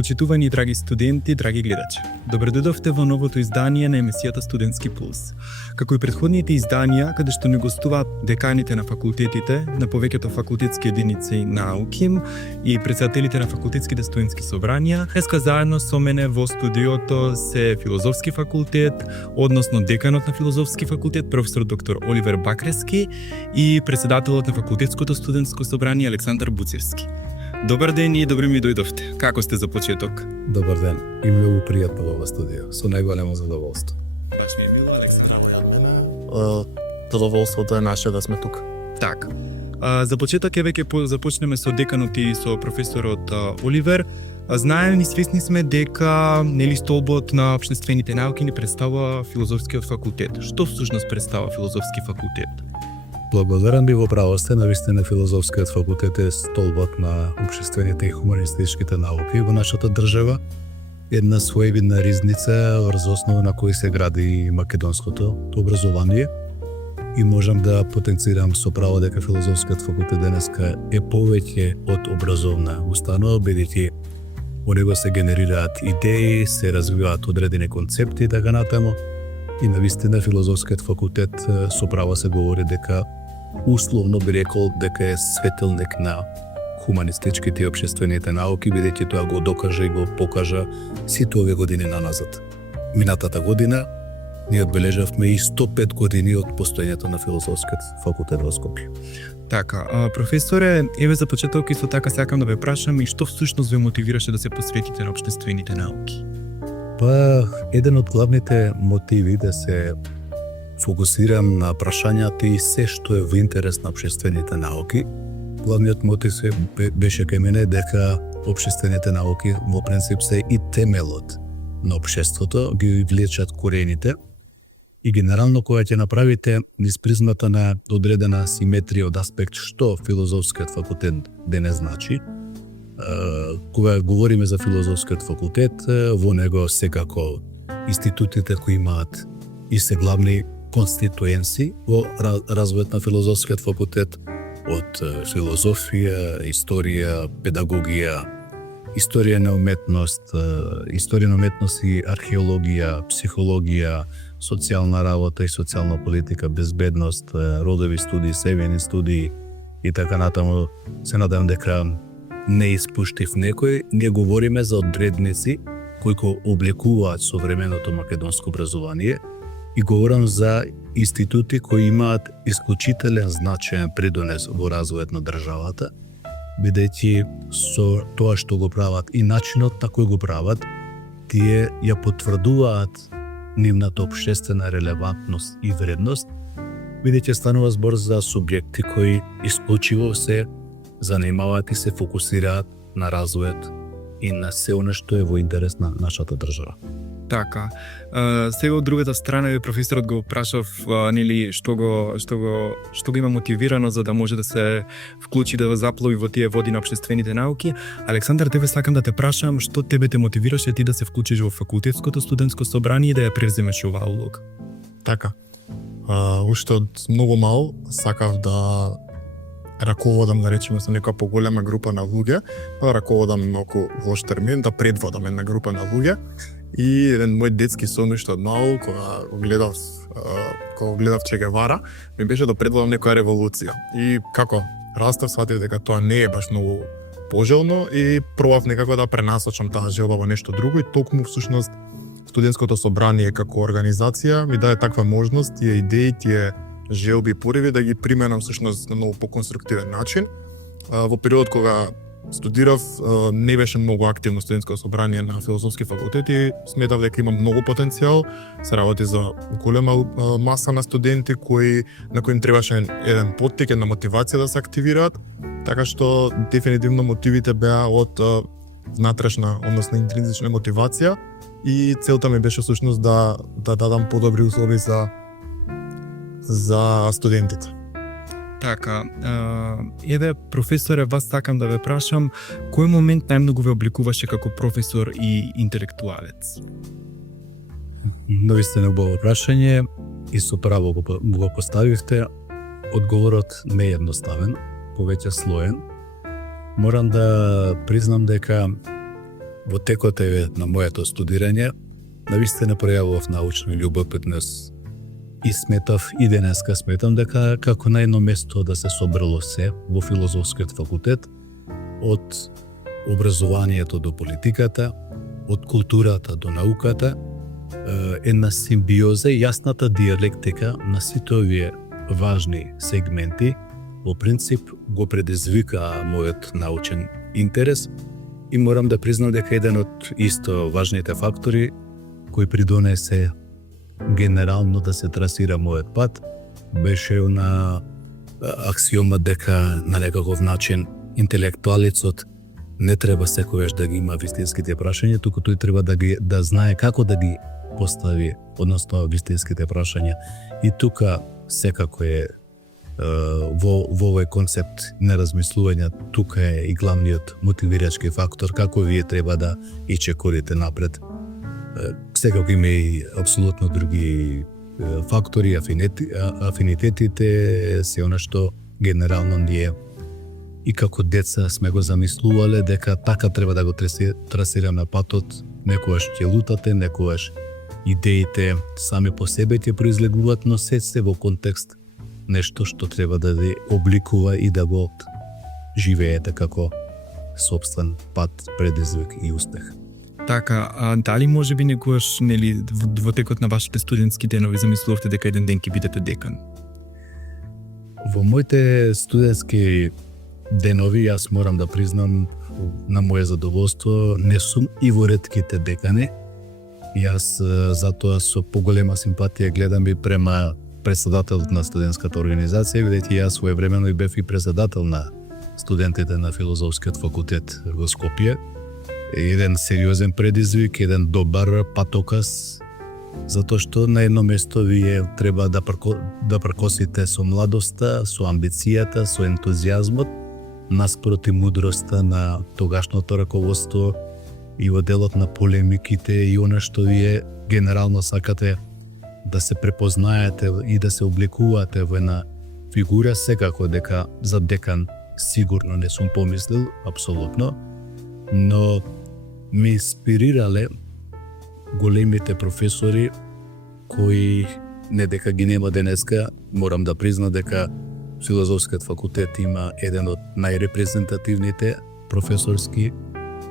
Почитувани драги студенти, драги гледачи. Добре дојдовте во новото издание на емисијата Студентски пулс. Како и претходните изданија, каде што ни гостуваат деканите на факултетите, на повеќето факултетски единици науки и председателите на факултетските студентски собранија, деска заедно со мене во студиото се Филозофски факултет, односно деканот на Филозофски факултет, професор доктор Оливер Бакрески и председателот на факултетското студентско собрание Александар Буцевски. Добар ден и добре ми дојдовте. Како сте за почеток? Добар ден. И многу пријатно во ова студио. Со најголемо задоволство. Баш ми е мило, Александар. Задоволството е наше да сме тука. Така. За почеток веќе започнеме со деканот и со професорот Оливер. Знаеме и свесни сме дека столбот на општествените науки ни представува Филозофскиот факултет. Што всушност представува Филозофски факултет? Благодарам ви, во право сте, навистина Филозофскиот факултет е столбот на општествените и хуманистичките науки во нашата држава. Една своевидна ризница врз основа на кој се гради македонското образование. И можам да потенцирам со право дека Филозофскиот факултет денеска е повеќе од образовна установа, бидејќи во него се генерираат идеи, се развиваат одредени концепти и така натаму. И навистина Филозофскиот факултет со право се говори дека условно би рекол дека е светилник на хуманистичките и општествените науки, бидејќи тоа го докажа и го покажа сите овие години наназад. Минатата година ние одбележавме и 105 години од постоењето на Филозофскиот факултет во Скопје. Така, професоре, за почеток исто така сакам да ве прашам и што всушност ве мотивираше да се посветите на општествените науки? Па, еден од главните мотиви да се фокусирам на прашањата и се што е во интерес на општествените науки. Главниот мотив беше кај мене дека општествените науки во принцип се и темелот на општеството, ги влечат корените и генерално кога ќе направите низ призмата на одредена симетрија од аспект што Филозофскиот факултет денес значи, кога говориме за Филозофскиот факултет, во него секако институтите кои имаат и се главни конституенси во развојот на Филозофскиот факултет, од филозофија, историја, педагогија, историја на уметност и археологија, психологија, социјална работа и социјална политика, безбедност, родови студии, семејни студии и така натаму. Се надам дека не испуштив некој. Ние говориме за одредници кои облекуваат современото македонско образование и говорам за институти кои имаат исклучителен значаен придонес во развојот на државата, бидејќи со тоа што го прават и начинот на кој го прават, тие ја потврдуваат нивната општествена релевантност и вредност, бидејќи станува збор за субјекти кои исклучиво се занимаваат и се фокусираат на развојот и на се она што е во интерес на нашата држава. Така. Сега од другата страна професорот го прашав што го има мотивирано за да може да се вклучи да заплови во тие води на општествените науки. Александар, тебе сакам да те прашам што тебе те мотивираше ти да се вклучиш во факултетското студентско собрание и да ја превземеш оваа улога? Така. Уште од многу мал сакав да раководам, да речеме, со некоја поголема група на луѓе, раководам многу лош термин, да предводам една група на луѓе. И еден мој детски сон уште од мал, кога гледав Че Гевара, ми беше да предводам некоја револуција. И како растав, сватив дека тоа не е баш многу пожелно и пробав некако да пренасочам таа желба во нешто друго и токму всушност студентското собрание како организација ми даде таква можност, тие идеи, тие желби и пориви да ги применам всушност на многу поконструктивен начин. Во периодот кога студирав, не беше многу активно студентско собрание на Филозофски факултет и сметав дека има многу потенцијал. Се работи за голема маса на студенти на кои им требаше еден поттик, една мотивација да се активираат, така што дефинитивно мотивите беа од внатрешна, односно интринзична мотивација и целта ми беше всушност да дадам подобри услови за студентите. Така, професоре, вас сакам да ве прашам, кој момент најмногу ве обликуваше како професор и интелектуалец? Навистина убаво прашање и со право го поставивте. Одговорот не е едноставен, повеќе слоен. Морам да признам дека во текот на моето студирање, навистина пројавував научна љубопитност и сметав и денеска сметам дека како на едно место да се собрало се во филозофскиот факултет, од образованието до политиката, од културата до науката, една симбиоза и јасната диалектика на сите овие важни сегменти, во принцип го предизвика мојот научен интерес и морам да признам дека еден од исто важните фактори кој придонесе генерално да се трасира мојот пат беше на аксиома дека на некаков начин интелектуалецот не треба секогаш да ги има вистинските прашања, туку тој треба да знае како да ги постави, односно вистинските прашања. И тука секако е во овој концепт на размислување, тука е и главниот мотивирачки фактор како вие треба да и чекорите напред. Секако има и апсолутно други фактори, афинитетите, се она што генерално ние и како деца сме го замислувале дека така треба да го трасираме патот, некогаш ќе лутате, некогаш идеите сами по себе ќе произлегуваат, но се во контекст нешто што треба да ви обликува и да го живеете како сопствен пат, предизвик и успех. Така, а дали може би некогаш, нели, во текот на вашите студентски денови замислувавте дека еден ден ќе бидете декан? Во моите студентски денови, јас морам да признам на моје задоволство, не сум и во ретките декани. Јас затоа со поголема симпатија гледам и према председателот на студентската организација, бидејќи јас своевремено и бев и председател на студентите на филозофскиот факултет во Скопје. Еден сериозен предизвик, еден добар патокас, затоа што на едно место вие треба да прекосите со младоста, со амбицијата, со ентузијазмот, наспроти мудроста на тогашното раководство и во делот на полемиките и она што вие генерално сакате да се препознаете и да се обликувате во една фигура, секако дека за декан сигурно не сум помислил, апсолутно, но ме инспирирале големите професори кои не дека ги нема денеска, морам да признам дека Филозофскиот факултет има еден од најрепрезентативните професорски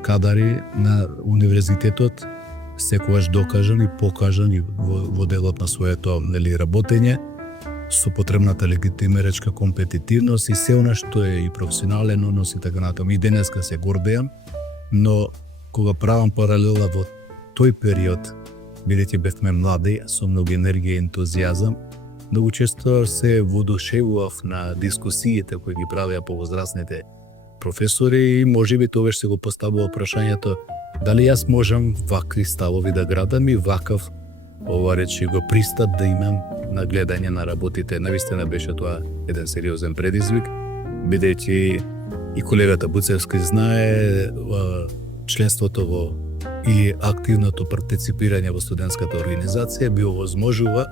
кадари на универзитетот, секогаш докажан и покажан и во делот на своето работење, со потребната легитимирачка компетитивност и се она што е и професионален однос и така натаму. И денеска се гордеам, но кога правам паралела во тој период, бидејќи бевме млади, со многу енергија и ентузијазам, многу често се воодушевував на дискусиите кои ги правеа повозрастните професори и можеби тогаш се го поставува прашањето дали јас можам вакви ставови да градам и вакав, ова речи, го пристап да имам на гледање на работите. Навистина беше тоа еден сериозен предизвик, бидејќи и колегата Буцевски знае членството во и активното партиципирање во студентската организација би овозможува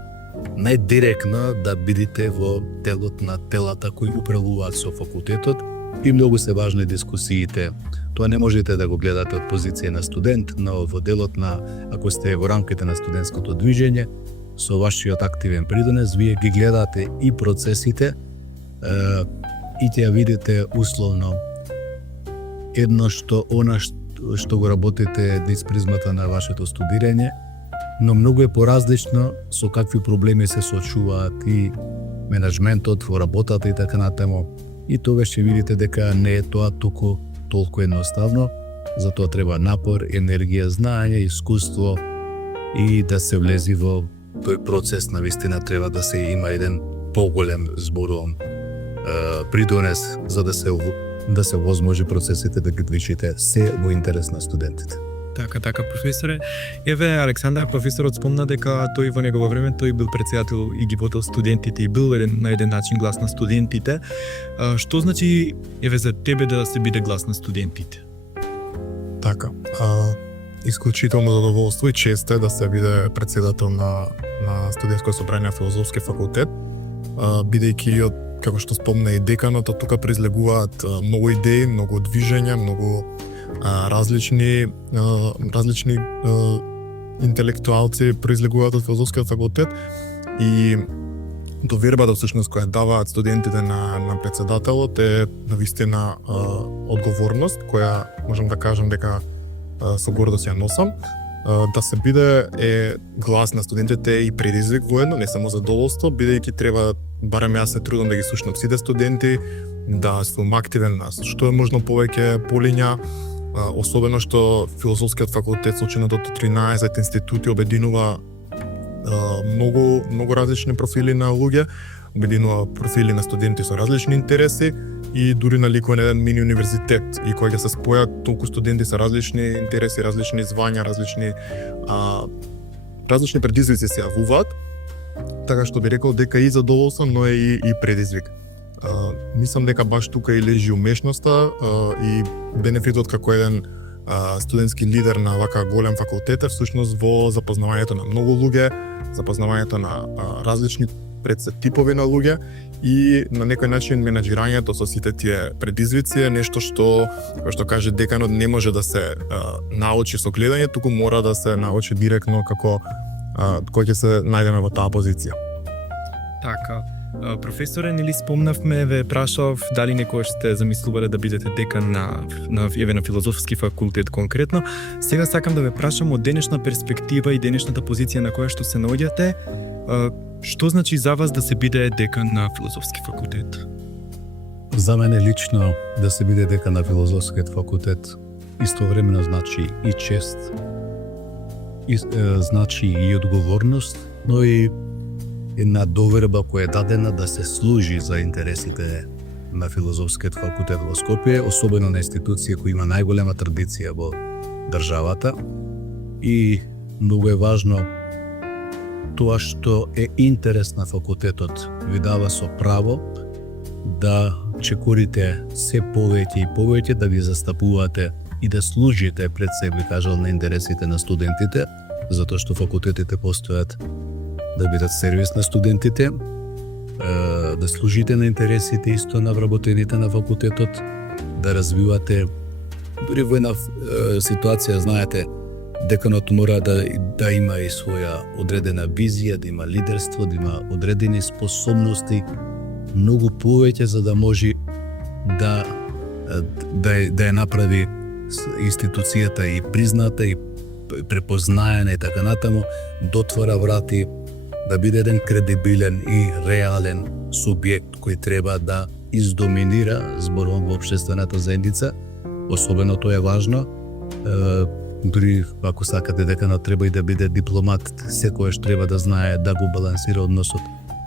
најдиректно да бидете во делот на телата кои управуваат со факултетот и многу се важни дискусиите. Тоа не можете да го гледате од позиција на студент, но во делот на, ако сте во рамките на студентското движење, со вашиот активен придонес, вие ги гледате и процесите и ќе ја видите условно едно што она што го работите низ призмата на вашето студирање, но многу е поразлично со какви проблеми се соочуваат и менеджментот во работата и така натаму. И тогаш ќе видите дека не е тоа толку едноставно, затоа треба напор, енергија, знаење, искуство и да се влези во тој процес. Навистина треба да се има еден поголем, зборувам, придонес за да се возможи процесите да ги движите се во интерес на студентите. Така, професоре. Еве, Александар, професорот спомна дека тој во негово време тој бил председател и ги водел студентите и бил на еден начин глас на студентите. Што значи, еве, за тебе да се биде глас на студентите? Така, исклучително задоволство и чест е да се биде председател на студентско собрање на Филозофски факултет, бидејќи од како што спомна и деканот, тука произлегуваат многу идеи, многу движења, многу различни интелектуалци произлегуваат од филозофскиот факултет и довербата всушност која даваат студентите на председателот е навистина одговорност која можам да кажам дека со гордост ја носам, да се биде глас на студентите и предизвик воедно, не само задоволство, бидејќи треба барем јас се трудам да ги слушнам сите студенти, да сум активен на што е можно повеќе полиња, особено што филозофскиот факултет сочинат од 13 институти обединува многу различни профили на луѓе, обединува профили на студенти со различни интереси и дури на ликува на еден мини универзитет и кога ќе се спојат толку студенти со различни интереси, различни звања, различни предизвици се јавуваат, така што би рекол дека и задоволство, но е и предизвик. Мислам дека баш тука и лежи умешноста и бенефитот како еден студентски лидер на вака голем факултет е всушност во запознавањето на многу луѓе, запознавањето на различни типови на луѓе и на некој начин менаџирањето со сите тие предизвици е нешто што, како што каже деканот, не може да се научи со гледање, туку мора да се научи директно како кој ќе се најдеме во таа позиција. Така. Професоре, нели спомнавме, ве прашав дали некојаш сте замислувале да бидете декан на филозофски факултет конкретно. Сега сакам да ве прашам од денешна перспектива и денешната позиција на која што се наоѓате, што значи за вас да се биде декан на филозофски факултет? За мене лично да се биде декан на филозофскиот факултет истовремено значи и чест, значи и одговорност, но и една доверба која е дадена да се служи за интересите на филозофскиот факултет во Скопје, особено на институција која има најголема традиција во државата. И многу е важно тоа што е интерес на факултетот ви дава со право да чекорите се повеќе и повеќе, да ви застапувате и да служите пред се, би кажал, на интересите на студентите, затоа што факултетите постојат да бидат сервис на студентите, да служите на интересите исто на вработените на факултетот, да развивате, дури во една ситуација, знаете, деканот мора да има и своја одредена визија, да има лидерство, да има одредени способности, многу повеќе за да може да ја направи институцијата и призната и препознаена и така натаму, дотвора врати, да биде еден кредибилен и реален субјект кој треба да издоминира, зборувам во општествената заедница, особено тоа е важно. Дури ако сакате деканот треба и да биде дипломат, секојаш треба да знае да го балансира односот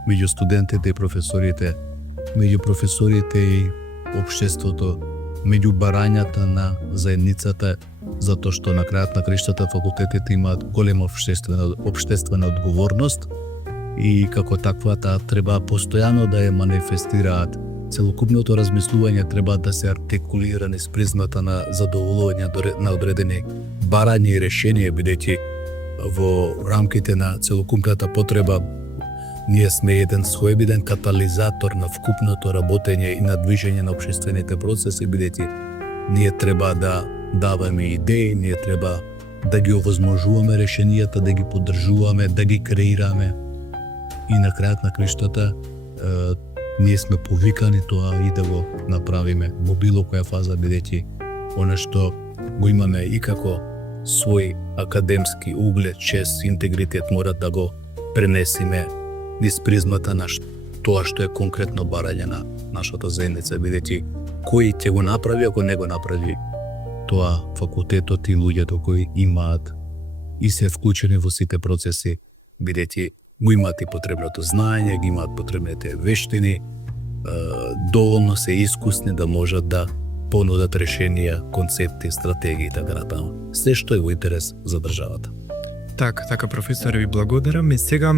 меѓу студентите и професорите, меѓу професорите и општеството, меѓу барањата на заедницата, затоа што на крајот на краиштата факултетите имаат голема општествена одговорност и како таква таа треба постојано да ја манифестираат. Целокупното размислување треба да се артикулира низ призмата на задоволување на одредени барања и решенија, бидејќи во рамките на целокупната потреба ние сме еден своевиден катализатор на вкупното работење и на движење на општествените процеси, бидејќи ние треба да даваме идеи, ние треба да ги овозможуваме решенијата, да ги поддржуваме, да ги креираме. И на крајот на криштата ние сме повикани тоа и да го направиме во било која фаза, бидејќи она што го имаме и како свој академски углед, чест, интегритет, мора да го пренесиме низ призмата на тоа што е конкретно барање на нашата заедница, бидејќи кој ќе го направи, ако не го направи тоа факултетот и луѓето кои имаат и се вклучени во сите процеси, бидејќи го имаат и потребното знаење, ги имаат потребните вештини, доволно се искусни да можат да понудат решенија, концепти, стратегии и така натаму. Се што е во интерес за државата. Така, професоре, ви благодарам. Сега,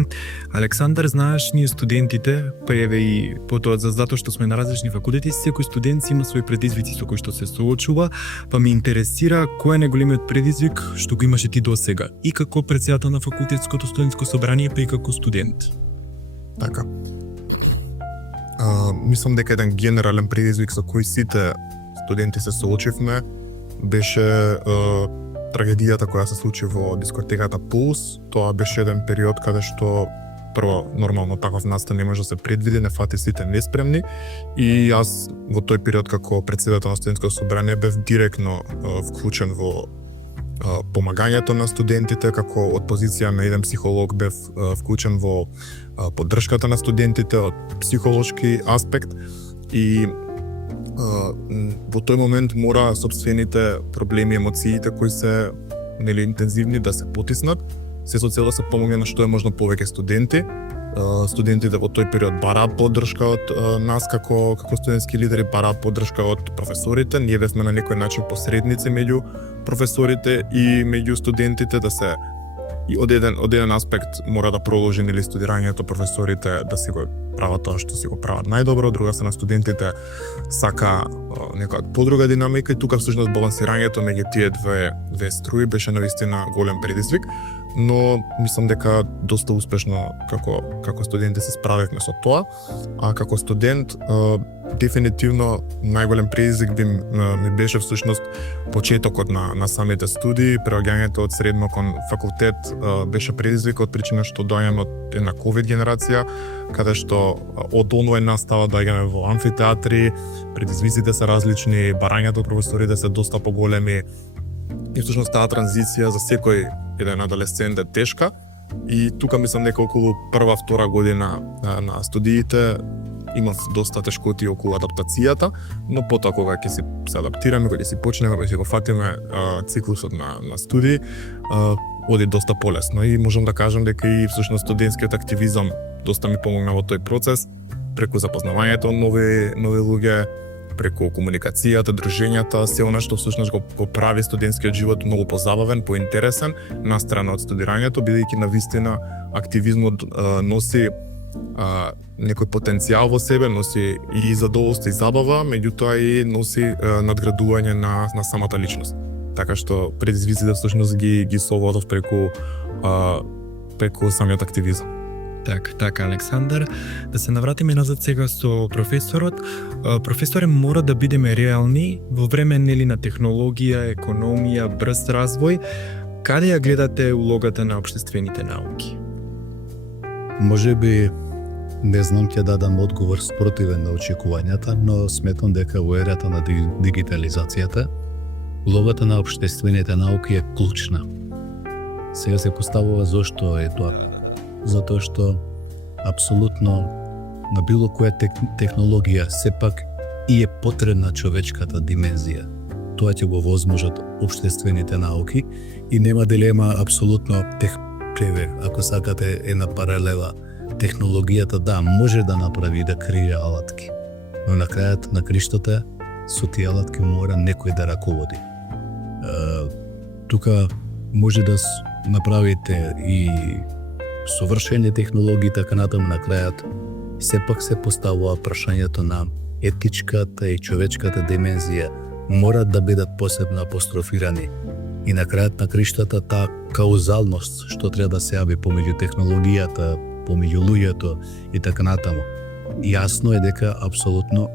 Александар, знаеш, ние студентите, па еве и потоа затоа што сме на различни факултети, секој студент има своји предизвици со кои што се соочува, па ме интересира кој е најголемиот предизвик што го имаше ти досега и како претседател на факултетското студентско собрание, па и како студент. Така. Мислам дека еден генерален предизвик со кој сите студенти се соочивме беше трагедијата која се случи во дискотеката Пулс. Тоа беше еден период каде што прво, нормално таков настан не може да се предвиди, не фати сите неспремни и јас во тој период како претседател на студентското собрание бев директно вклучен во помагањето на студентите, како од позиција на еден психолог бев вклучен во поддршката на студентите од психолошки аспект и во тој момент мора собствените проблеми, емоциите кои се интензивни да се потиснат, се со цел да се помогне на што е можно повеќе студенти. Студентите во тој период бараат поддршка од нас како студентски лидери, бараат поддршка од професорите. Ние бевме на некој начин посредници меѓу професорите и меѓу студентите да се и од еден аспект мора да продолжи студирањето, професорите да си го прават тоа што си го прават најдобро, од друга страна студентите сака некоја подруга динамика и тука всушност балансирањето меѓу тие две струи беше навистина голем предизвик, но мислам дека доста успешно како студенти се справивме со тоа, а како студент дефинитивно најголем предизвик ми беше всушност почетокот на самите студии, преоѓањето од средно кон факултет беше предизвик од причина што доаѓаме од една ковид генерација, каде што од онлайн настава доаѓаме во амфитеатри, предизвиците се различни, барањето од професорите се доста поголеми и всушност таа транзиција за секој еден адолесцент е тешка и тука мислам дека околу прва, втора година на студиите имав доста тешкоти околу адаптацијата, но потоа кога ќе се адаптираме, кога ќе си почнеме, кога ќе го фатиме циклусот на студии, оди доста полесно и можам да кажам дека и всушност студентскиот активизам доста ми помогна во тој процес, преку запознавањето од нови луѓе, преку комуникацијата, дружењата, се она што всушност го прави студентскиот живот многу позабавен, поинтересен, настрана од студирањето, бидејќи навистина активизмот носи некој потенцијал во себе, носи и задоволство и забава, меѓутоа и носи надградување на самата личност. Така што предизвиците всушност ги совладов преку самиот активизам. Така, Александар. Да се навратиме назад сега со професорот. Професоре, мора да бидеме реални во време на технологија, економија, брз развој. Каде ја гледате улогата на општествените науки? Може би не знам ќе дадам одговор спротивен на очекувањата, но сметам дека во ерата на дигитализацијата улогата на општествените науки е клучна. Сега се поставува зошто е тоа. Затоа што апсолутно на било која технологија сепак и е потребна човечката димензија. Тоа ќе го возможат општествените науки и нема дилема апсолутно ако сакате една паралела, технологијата може да направи и да креира алатки. Но на крајот на криштата со тие алатки мора некој да раководи. Тука може да направите и совршени технологии, така натаму на крајот сепак се поставува прашањето на етичката и човечката димензија мора да бидат посебно апострофирани. И на крајот на криштата таа каузалност што треба да се јави помеѓу технологијата, помеѓу луѓето и така натаму. Јасно е дека апсолутно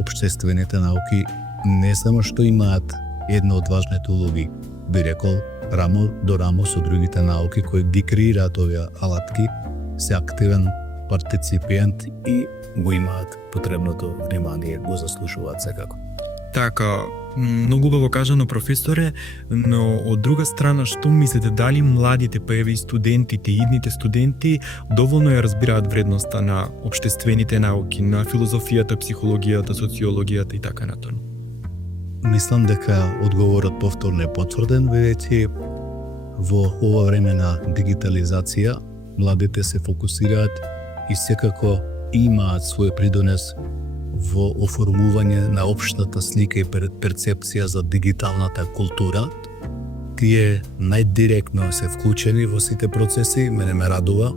општествените науки не само што имаат една од важните улоги, би рекол, рамо до рамо со другите науки кои ги креираат овие алатки, се активен партиципиент и го имаат потребното внимание, го заслужуваат секако. Така, многу убаво кажано, професоре, но од друга страна, што мислите, дали младите, па еве и студентите, идните студенти, доволно ја разбираат вредноста на општествените науки, на филозофијата, психологијата, социологијата и така натаму? Мислам дека одговорот повторно е потврден, бидејќи во ова време на дигитализација младите се фокусираат и секако имаат свој придонес во оформување на општата слика и перцепција за дигиталната култура. Тие најдиректно се вклучени во сите процеси, мене ме радува.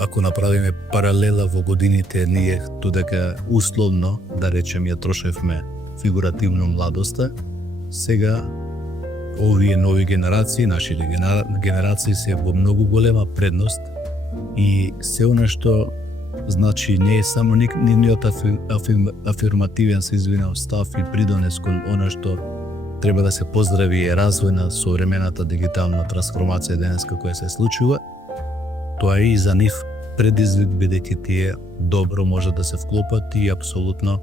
Ако направиме паралела во годините, ние додека условно, да речем, ја трошевме фигуративно младоста, сега овие нови генерации, нашите генерации се во многу голема предност и се она што значи не е само нивниот афирмативен став и придонес кон она што треба да се поздрави и развој на современата дигитална трансформација денеска која се случува. Тоа е и за нив предизвик, бидејќи тие добро може да се вклопат и апсолутно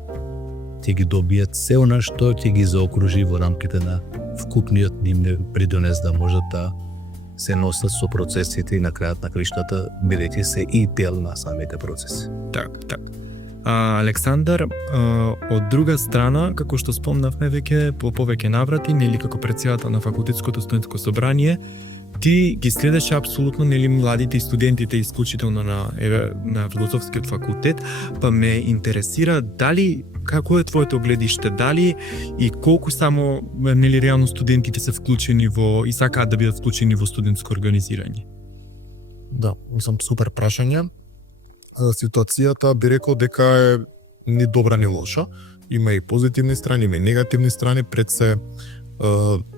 ќе ги добијат се она што ќе ги заокружи во рамките на вкупниот нивни придонес да можат да се носат со процесите и на крајот на криштата, бидејќи се и дел на самите процеси. Так. Александар, од друга страна, како што спомнавме веќе по повеќе наврати, нели како председател на факултетското студентско собрание, ти ги следеше апсолутно нели младите и студентите исклучително на филозофскиот факултет, па ме интересира дали како е твоето гледиште, дали и колку само нели реално студентите се вклучени во и сакаат да бидат вклучени во студентско организирање? Да, мислам супер прашање. Ситуацијата би рекол дека е ни добра ни лоша. Има и позитивни страни, има и негативни страни. Пред се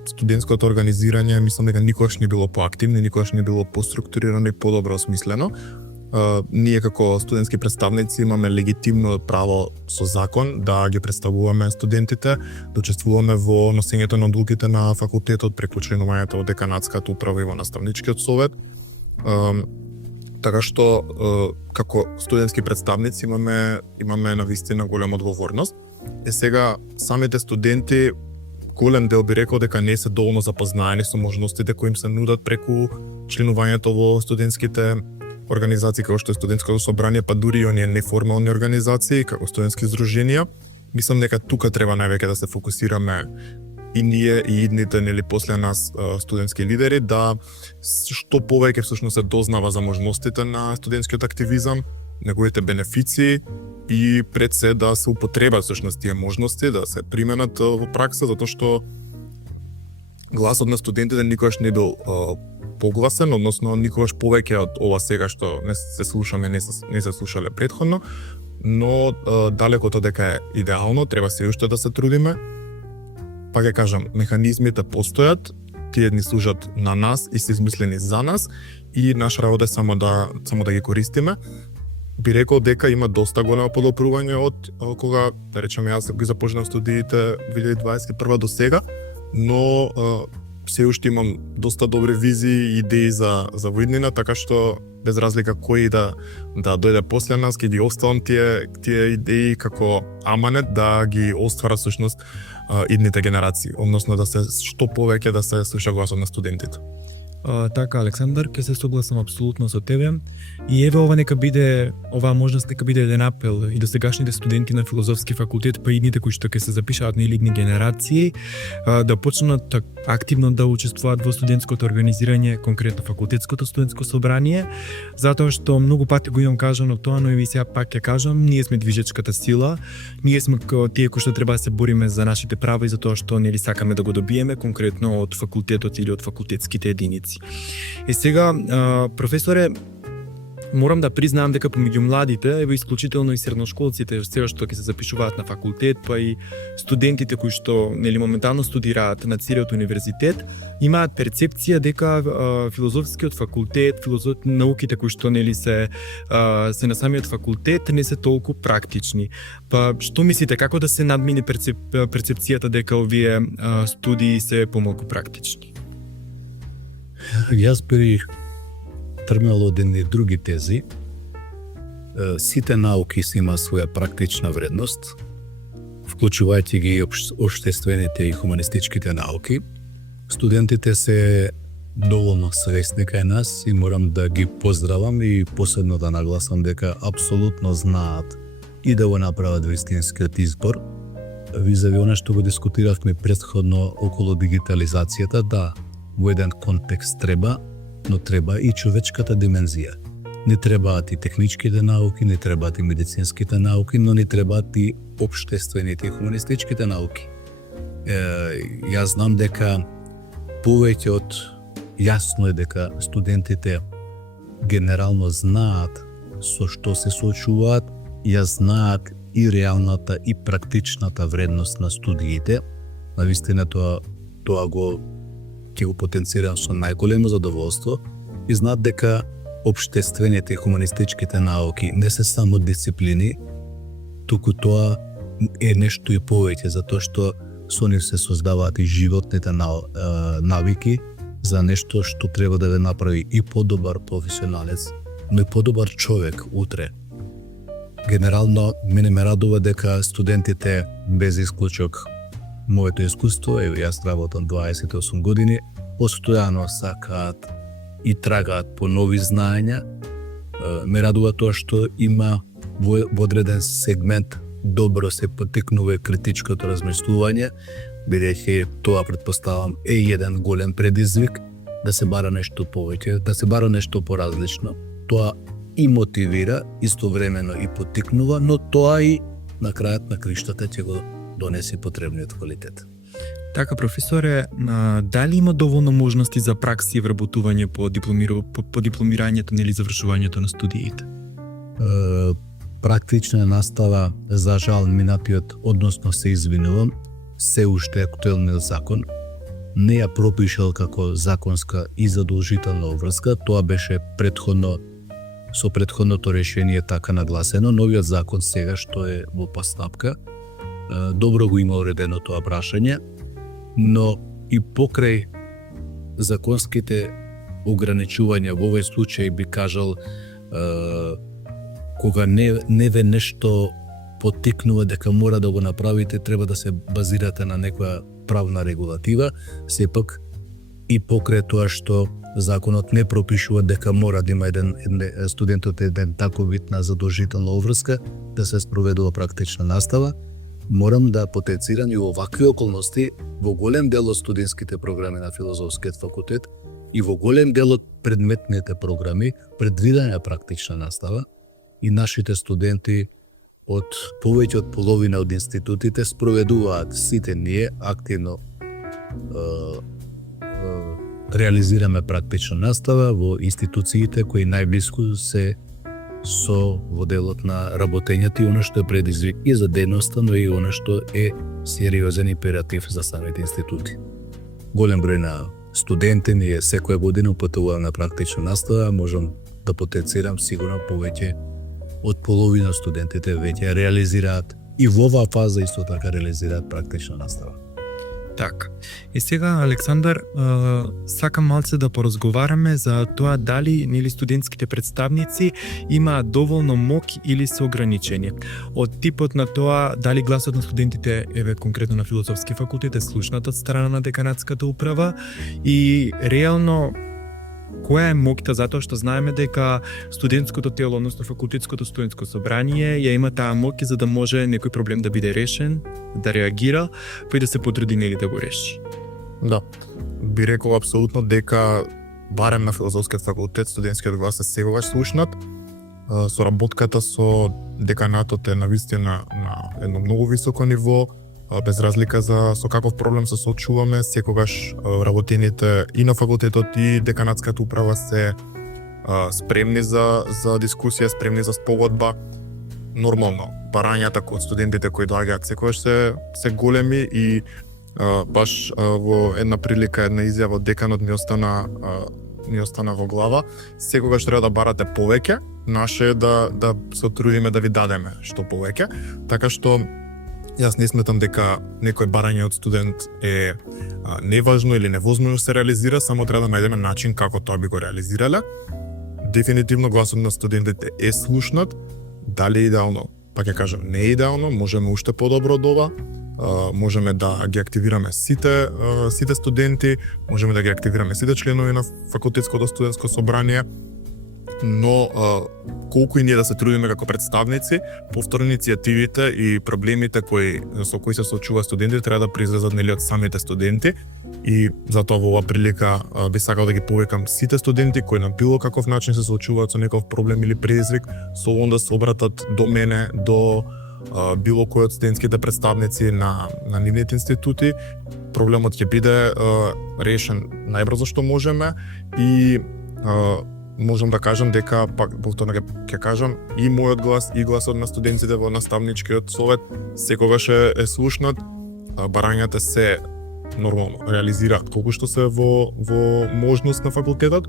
студентското организирање мислам дека никогаш не било поактивно, никогаш не било поструктурирано и подобро осмислено. Ние како студентски представници имаме легитимно право со закон да ги представуваме студентите, да учествуваме во носењето на одлуките на факултетот преку членувањето во деканатската управа и во наставничкиот совет. Така што како студентски представници имаме навистина голема одговорност. Сега самите студенти голем дел би рекол дека не се доволно запознаени со можностите кои им се нудат преку членувањето во студентските организации како што е студентското собрание, па дури и оние неформални организации како студентски здруженија. Мислам дека тука треба највеќе да се фокусираме и ние и идните нели после нас студентски лидери да што повеќе всушност се дознава за можностите на студентскиот активизам, неговите бенефиции и пред се да се употребат всушност тие можности да се применат во пракса, затоа што гласот на студентите никогаш не бил погласен, односно никогаш повеќе од ова сега што не се слушаме, не се слушале претходно, но далеко од дека е идеално, треба се уште да се трудиме. Па ќе кажам, механизмите постојат, тие ни служат на нас и се измислени за нас и наша работа е само да ги користиме. Би рекол дека има доста големо подобрување од кога, да речеме, јас ги започнав студиите 2021 до сега, но се уште имам доста добри визии и идеи за воиднина, така што без разлика кој да дојде после нас, ќе ги оставам тие идеи како аманет да ги оствара всушност идните генерации, односно да се што повеќе да се слуша гласот на студентите. Така, Александар, ќе се согласам апсолутно со тебе. И еве оваа можност нека биде еден апел и до сегашните студенти на филозофски факултет, па идните кои што ќе се запишаат на идни генерации, да почнат активно да учествуваат во студентското организирање, конкретно факултетското студентско собрание, затоа што многу пати го имам кажано тоа, но и сега пак ќе кажам, ние сме движечката сила, ние сме тие кои што треба да се бориме за нашите права и за тоа што нели сакаме да го добиеме конкретно од факултетот или од факултетските единици. И сега, професоре, морам да признаам дека помеѓу младите, ево исклучително и средношколците, се што ќе се запишуваат на факултет, па и студентите кои што нели моментално студираат на целиот универзитет, имаат перцепција дека филозофскиот факултет, науките кои што нели се на самиот факултет не се толку практични. Па што мислите, како да се надмине перцепцијата дека овие студии се помалку практични? Јас би трмел од едни други тези. Сите науки си има своја практична вредност, вклучувајќи ги општествените и хуманистичките науки. Студентите се доволно свесни кај нас и морам да ги поздравам и посебно да нагласам дека апсолутно знаат и да го направат вистинскиот избор. Визави она што го дискутиравме претходно околу дигитализацијата, да, во еден контекст треба, но треба и човечката димензија. Не требаат и техничките науки, не требаат и медицинските науки, но не требаат и општествените и хуманистичките науки. Јас знам дека повеќе од јасно е дека студентите генерално знаат со што се соочуваат, ја знаат и реалната и практичната вредност на студиите. Навистина тоа ќе го потенцирам со најголемо задоволство и знаат дека општествените и хуманистичките науки не се само дисциплини, туку тоа е нешто и повеќе, затоа што со нив се создаваат и животните навики за нешто што треба да ве направи и подобар професионалец, но и подобар човек утре. Генерално, мене ме радува дека студентите, без исклучок, моето искуство, јас работам 28 години, постојано сакаат и трагаат по нови знаења. Ме радува тоа што има во одреден сегмент добро се потекнува критичкото размислување, бидејќи тоа претпоставам е еден голем предизвик да се бара нешто повеќе, да се бара нешто поразлично. Тоа и мотивира, истовремено и поттикнува, но тоа и на крајот на криштата ќе го донесе потребниот квалитет. Така, професоре, дали има доволно можности за пракси и вработување по дипломирањето или завршувањето на студиите? Практична настава, за жал, минатиот, односно се извинувам, се уште актуелниот закон не ја пропишал како законска и задолжителна обврска. Тоа беше со претходното решение така нагласено. Новиот закон сега што е во постапка, добро го има уредено тоа прашање, но и покрај законските ограничувања во овој случај би кажал, кога не ве нешто поттикнува дека мора да го направите, треба да се базирате на некоја правна регулатива, сепак и покрај тоа што законот не пропишува дека мора да има студентот еден таков вид на задолжителна обврска да се спроведува практична настава. Морам да потенцирам и овакви околности во голем дел од студентските програми на Филозофскиот факултет и во голем дел од предметните програми предвидена е практична настава и нашите студенти од повеќе од половина од институтите спроведуваат сите ние активно реализираме практична настава во институциите кои најблиску се со во делот на работењето и оно што е предизвик и за дејноста, но и оно што е сериозен императив за самите институти. Голем број на студенти ние секоја година патуваме на практична настава, можам да потенцирам сигурно повеќе од половина студентите веќе реализираат и во оваа фаза исто така реализираат практична настава. Така. И сега, Александар, сакам малце да поразговараме за тоа дали студентските представници имаат доволно мок или се ограничени. Од типот на тоа дали гласот на студентите, конкретно на Филозофски факултет, е слушнат од страна на деканатската управа и реално која е мокта, затоа што знаеме дека студентското тело, односно факултетското студентско собрание ја има таа моќ за да може некој проблем да биде решен, да реагира, па и да се потруди нели да го реши. Да, би рекол апсолутно дека барем на Филозофскиот факултет студентскиот глас е секогаш слушнат. Соработката со деканатот е навистина на едно многу високо ниво, без разлика за со каков проблем се соочуваме, секогаш работените и на факултетот и деканатската управа се спремни за дискусија, спремни за спогодба. Нормално, барањата од студентите кои доаѓаат секогаш се големи и баш во една прилика, една изјава од деканот ми остана во глава. Секогаш треба да барате повеќе, наше е да се трудиме да ви дадеме што повеќе, така што јас не сметам дека некој барање од студент е неважно или невозможно се реализира, само треба да најдеме начин како тоа би го реализирале. Дефинитивно гласот на студентите е слушнат, дали идеално, па ќе кажам, не е идеално, можеме уште подобро од ова, можеме да ги активираме сите студенти, можеме да ги активираме сите членови на факултетското студентско собрание, но колку и ние да се трудиме како представници, повторно иницијативите и проблемите со кои се соочуваат студентите треба да произлезат нели од самите студенти и затоа во оваа прилика би сакал да ги повикам сите студенти кои на било каков начин се соочуваат со некој проблем или предизвик, слободно да се обратат до мене, до било кој од студентските представници на нивните институти. Проблемот ќе биде решен најбрзо што можеме и можам да кажам дека, пак повторно ќе кажам, и мојот глас и гласот на студентите во наставничкиот совет секогаш е слушнат, барањата се нормално реализираат колку што се во можност на факултетот,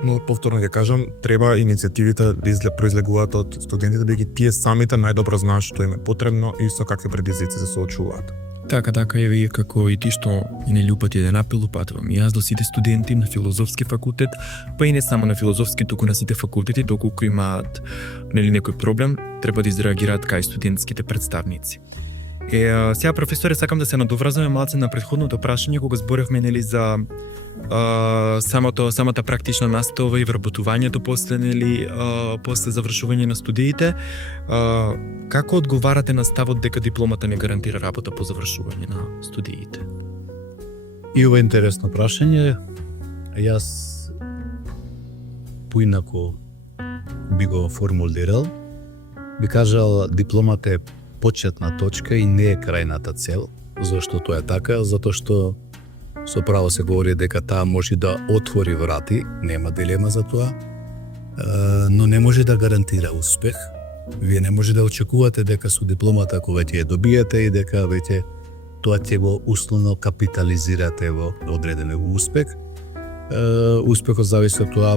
но повторно ќе кажам, треба иницијативите да произлегуваат од студентите, бидејќи тие самите најдобро знаат што им е потребно и со какви предизвици се соочуваат. Така, еве како и ти што и не љупати да упатувам и јас до сите студенти на филозофски факултет, па и не само на филозофски, туку на сите факултети, доколку имаат некој проблем, треба да изреагираат кај студентските представници. Сега професоре, сакам да се надоврзаме малце на претходното прашање кога зборевме за самата практична настава и вработувањето после завршување на студиите. Како одговарате на ставот дека дипломата не гарантира работа по завршување на студиите? И ова е интересно прашање. Јас поинако би го формулирал. Би кажал, дипломата е почетна точка и не е крајната цел. Зошто тоа е така? Затоа што со право се говори дека таа може да отвори врати, нема дилема за тоа, но не може да гарантира успех. Вие не може да очекувате дека со дипломата кога ќе ја добиете и дека веќе тоа ќе го условно капитализирате во одреден успех. Успехот зависи од тоа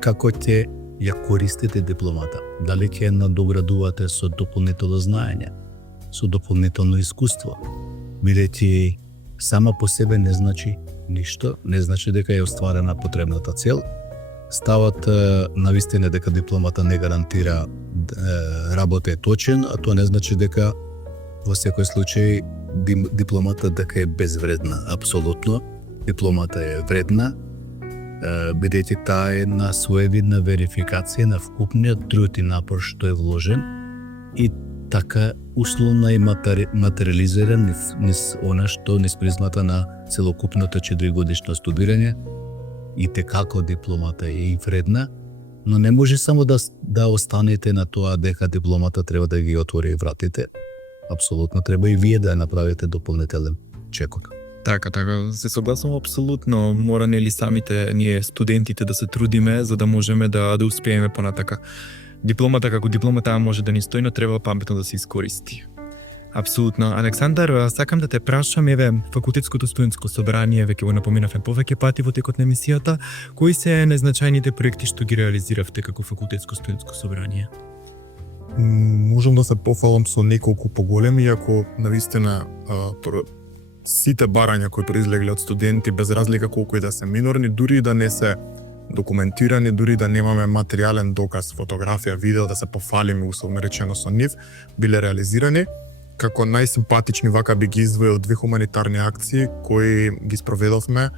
како ќе ја користите дипломата. Дали ќе ја надоградувате со дополнително знаење, со дополнително искуство. Бидејќи сама по себе не значи ништо, не значи дека е остварена потребната цел. Ставот навистина дека дипломата не гарантира работа е точен, а тоа не значи дека во секој случај дипломата дека е безвредна. Апсолутно, дипломата е вредна, бидејќи таа е на своевидна верификација на вкупниот труд и напор што е вложен и така условно е материализиран низ она што низ призмата на целокупното 4-годишно студирање. И како дипломата е и вредна, но не може само да останете на тоа дека дипломата треба да ги отвори вратите. Апсолутно треба и вие да ја направите дополнителен чекор. Така, се согласувам апсолутно. Мора самите ние студентите да се трудиме за да можеме да успееме понатака. Дипломата како диплома таа може да ни стои, но треба паметно да се искористи. Апсолутно. Александар, сакам да те прашам, еве, факултетското студентско собрание, веќе го напоминавме повеќе пати во текот на емисијата, кои се најзначајните проекти што ги реализиравте како факултетско студентско собрание? Можам да се пофалам со неколку поголеми, иако навистина сите барања кои произлегле од студенти, без разлика колку и да се минорни, дури да не се документирани, дури да немаме материјален доказ, фотографија, видео, да се пофалиме условно речено со нив, биле реализирани. Како најсимпатични вака би ги издвоил 2 хуманитарни акции кои ги спроведовме.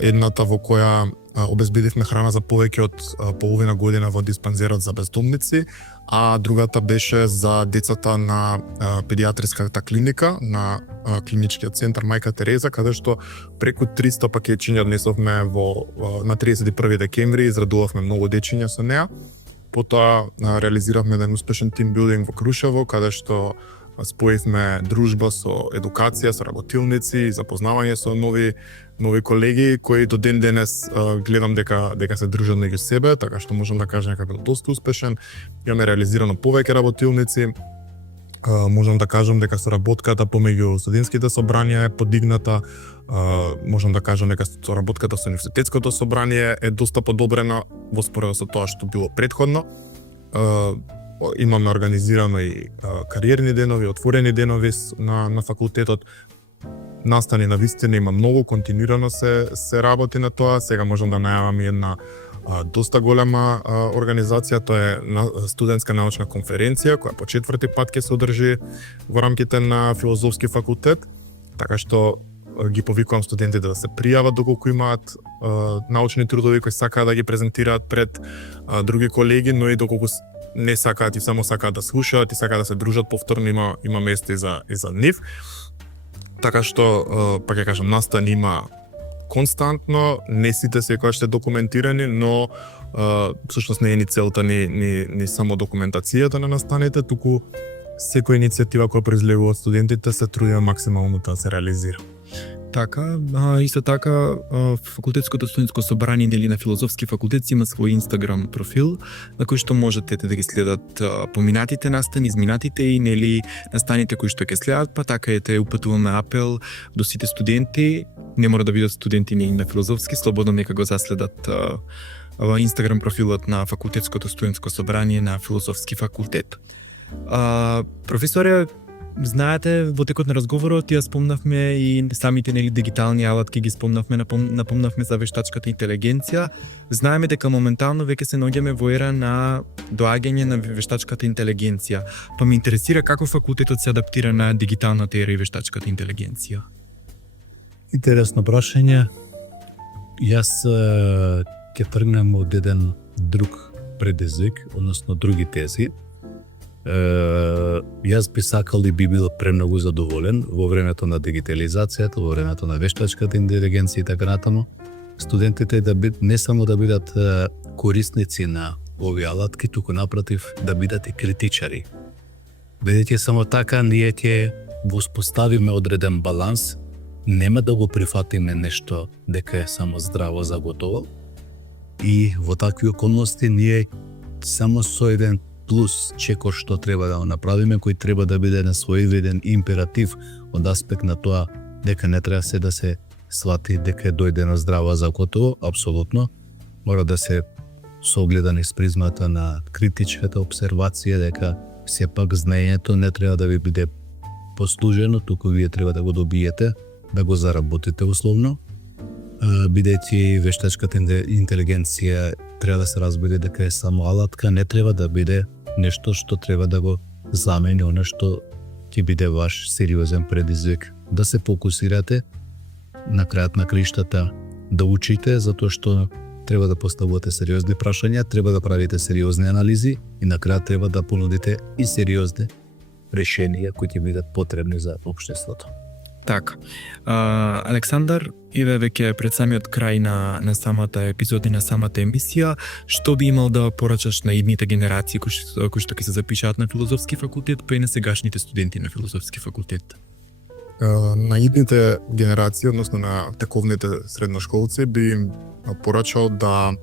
Едната во која обезбедивме храна за повеќе од половина година во диспансерот за бездомници, а другата беше за децата на педиатриската клиника на клиничкиот центар Мајка Тереза, каде што преку 300 пакетчиња однесовме на 31 декември, израдувавме многу дечиња со неа. Потоа реализиравме еден успешен тимбилдинг во Крушево, каде што споивме дружба со едукација, со работилници, запознавање со нови колеги кои до ден денес гледам дека се дружат меѓу себе, така што можам да кажам дека бил доста успешен. Имаме реализирано повеќе работилници. Можам да кажам дека соработката помеѓу студентските собранија е подигната. Можам да кажам дека соработката со универзитетското собрание е доста подобрена во споредба со тоа што било претходно. Имаме организирано и кариерни денови, отворени денови на факултетот. Настани на вистина има многу, континуирано се работи на тоа. Сега можам да најавам една доста голема организација, тоа е студентска научна конференција која по 4-ти пат ќе се одржи во рамките на филозофски факултет, така што ги повикувам студентите да се пријават доколку имаат научни трудови кои сакаат да ги презентираат пред други колеги, но и доколку не сакаат и само сакаат да слушаат и сакаат да се дружат повторно, има место и за нив. Така што, пак ја кажам, настан има константно, не сите секогаш се документирани, но всушност не е ни целта ни само документацијата на настаните, туку секоја иницијатива која произлегува од студентите се трудиме максимално да се реализира. Така, исто така, факултетското студентско собрание или на филозофски факултет има свој Инстаграм профил на кој што можете да ги следат поминатите настани, изминатите и нели настаните кои што ќе следат, па така ете упатуваме апел до сите студенти, не мора да бидат студенти ни на филозофски, слободно нека го заследат Инстаграм профилот на факултетското студентско собрание на филозофски факултет. Професоре, знаете, во текот на разговорот ја спомнавме и самите нели дигитални алатки ги спомнавме, напомнавме за вештачката интелигенција. Знаеме дека моментално веќе се наоѓаме во ера на доаѓање на вештачката интелигенција. Па ме интересира како факултетот се адаптира на дигиталната ера и вештачката интелигенција. Интересно прашање. Јас ќе тргнем од еден друг предизвик, односно други тези. Јас би сакал и би бил премногу задоволен во времето на дигитализацијата, во времето на вештачката интелигенција и така натаму, студентите не само да бидат корисници на овие алатки, туку напротив да бидат и критичари. Бидејќи само така ние ќе воспоставиме одреден баланс, нема да го прифатиме нешто дека е само здраво за готово, и во такви околности ние само со еден плюс чеко што треба да го направиме, кој треба да биде на своевиден императив од аспект на тоа дека не треба се да се свати дека дојде на здраво за готово, апсолутно. Мора да се согледани с призмата на критичката обсервација, дека сепак знаењето не треба да ви биде послужено, туку вие треба да го добиете, да го заработите условно, бидејќи вештачката интелигенција треба да се разбере дека е само алатка, не треба да биде нешто што треба да го замени она што ќе биде ваш сериозен предизвик. Да се фокусирате на крајот на криштата, да учите, затоа што треба да поставувате сериозни прашања, треба да правите сериозни анализи и на крај треба да понудите и сериозни решенија кои ќе бидат потребни за општеството. Така. Александар, еве веќе пред самиот крај на самата епизода и на самата емисија, што би имал да порачаш на идните генерации кои што ќе се запишаат на филозофски факултет, па и на сегашните студенти на филозофски факултет? На идните генерации, односно на тековните средношколци, би им порачал да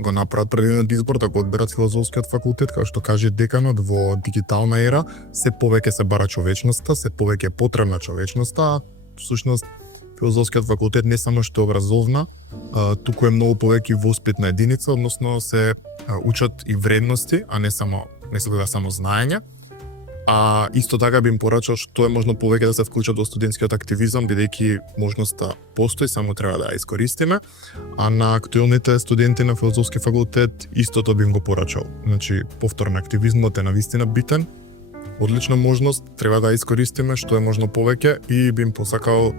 го направат предвиден избор, да го одберат филозофскиот факултет, како што каже деканот, во дигитална ера се повеќе се бара човечноста, се повеќе е потребна човечноста. Всушност филозофскиот факултет не само што е образовна, туку е многу повеќе воспитна единица, односно се учат и вредности, а не се гледа само знаење. А исто така би им порачал што е можно повеќе да се вклучат во студентскиот активизам, бидејќи можноста постои, само треба да ја искористиме. А на актуелните студенти на филозофски факултет истото би им го порачал. Значи, повторно активизмот е навистина битен, одлична можност, треба да ја искористиме што е можно повеќе и би им посакал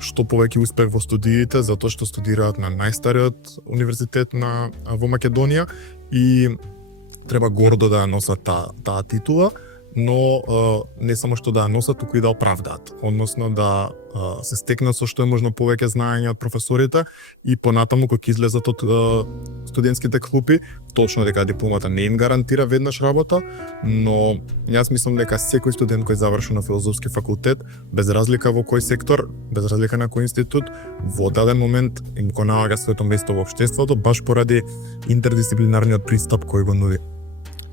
што повеќе успех во студиите, затоа што студираат на најстариот универзитет во Македонија и треба гордо да ја носат таа титула, но не само што да ја носат, туку и да оправдаат, односно да се стекнат со што е можно повеќе знаење од професорите и понатаму кога ќе излезат од студентските клупи, точно дека дипломата не им гарантира веднаш работа, но јас мислам дека секој студент кој заврши на филозофски факултет, без разлика во кој сектор, без разлика на кој институт, во даден момент им го наоѓа своето место во општеството, баш поради интердисциплинарниот пристап кој го нуди.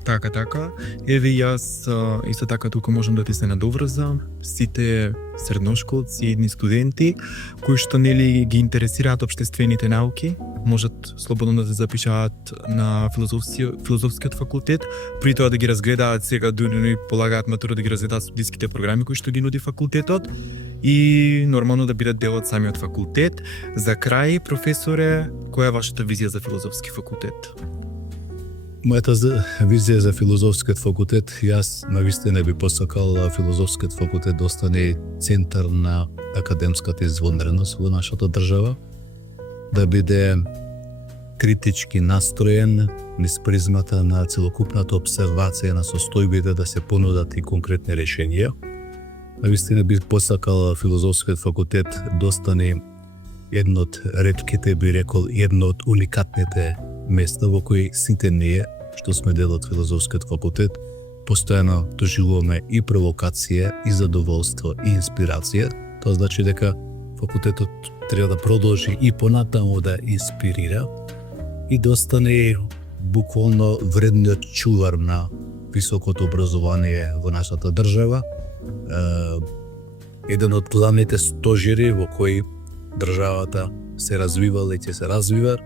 Така. Еве јас исто така тука можам да ти се надоврзам. Сите средношколци, едни студенти кои што нели ги интересираат општествените науки, можат слободно да се запишаат на филозофскиот факултет, при тоа да ги разгледаат сега дури полагаат матура да ги разгледаат студиските програми кои што ги нуди факултетот и нормално да бидат дел од самиот факултет. За крај, професоре, која е вашата визија за филозофски факултет? Мојата визија за филозофскиот факултет, јас навистина би посакал филозофскиот факултет да остане центар на академската извонредност во нашата држава, да биде критички настроен низ призмата на целокупната обсервација на состојбите, да се понудат и конкретни решенија. Навистина би посакал филозофскиот факултет да остане едно од ретките, би рекол, едно од уникатните места во кои сите ние, што сме дел од филозофскиот факултет, постојано доживуваме и провокација, и задоволство, и инспирација. Тоа значи дека факултетот треба да продолжи и понатаму да инспирира и да остане буквално вредниот чувар на високото образование во нашата држава. Еден од главните стожери во кои државата се развивала и ќе се развива,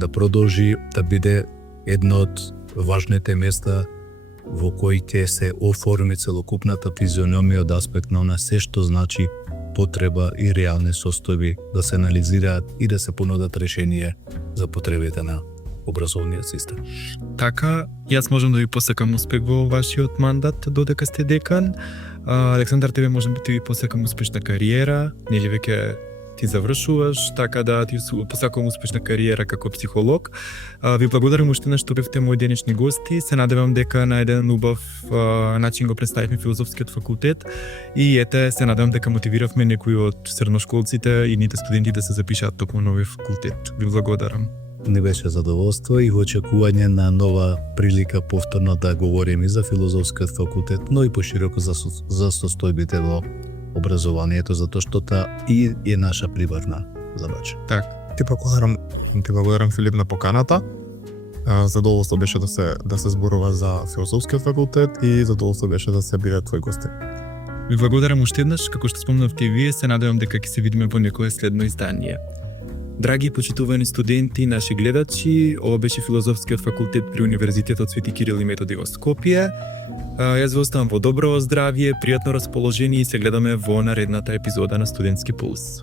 да продолжи да биде едно од важните места во кој ќе се оформи целокупната физиономија од аспект на она се што значи потреба и реални состојби да се анализираат и да се понудат решение за потребите на образовниот систем. Така, јас можам да ви посакам успех во вашиот мандат додека сте декан. Александар, тебе можам да ти посакам успешна кариера, нели веќе ти завршуваш, така да ти посакам успешна кариера како психолог. Ви благодарам уште на што бевте мои денешни гости. Се надевам дека на еден убав начин го представивме филозофскиот факултет и ете, се надевам дека мотивиравме некои од средношколците и ните студенти да се запишаат токму на овој факултет. Ви благодарам. Не беше задоволство и во очекување на нова прилика повторно да говориме и за филозофскиот факултет, но и пошироко за состојбите во образованието, затоа што та и е наша приватна задача. Ти благодарам Филип на поканата. Задоволство беше да се зборува за филозофскиот факултет и задоволство беше да се биде твој гости. Ви благодарам уште еднаш, како што спомнавте и вие, се надевам дека ќе се видиме во некое следно издание. Драги и почитувани студенти, наши гледачи, ова беше Филозофскиот факултет при Универзитетот Свети Кирил и Методи во Скопје. Јас ви оставам во добро здравје, пријатно расположение и се гледаме во наредната епизода на Студентски пулс.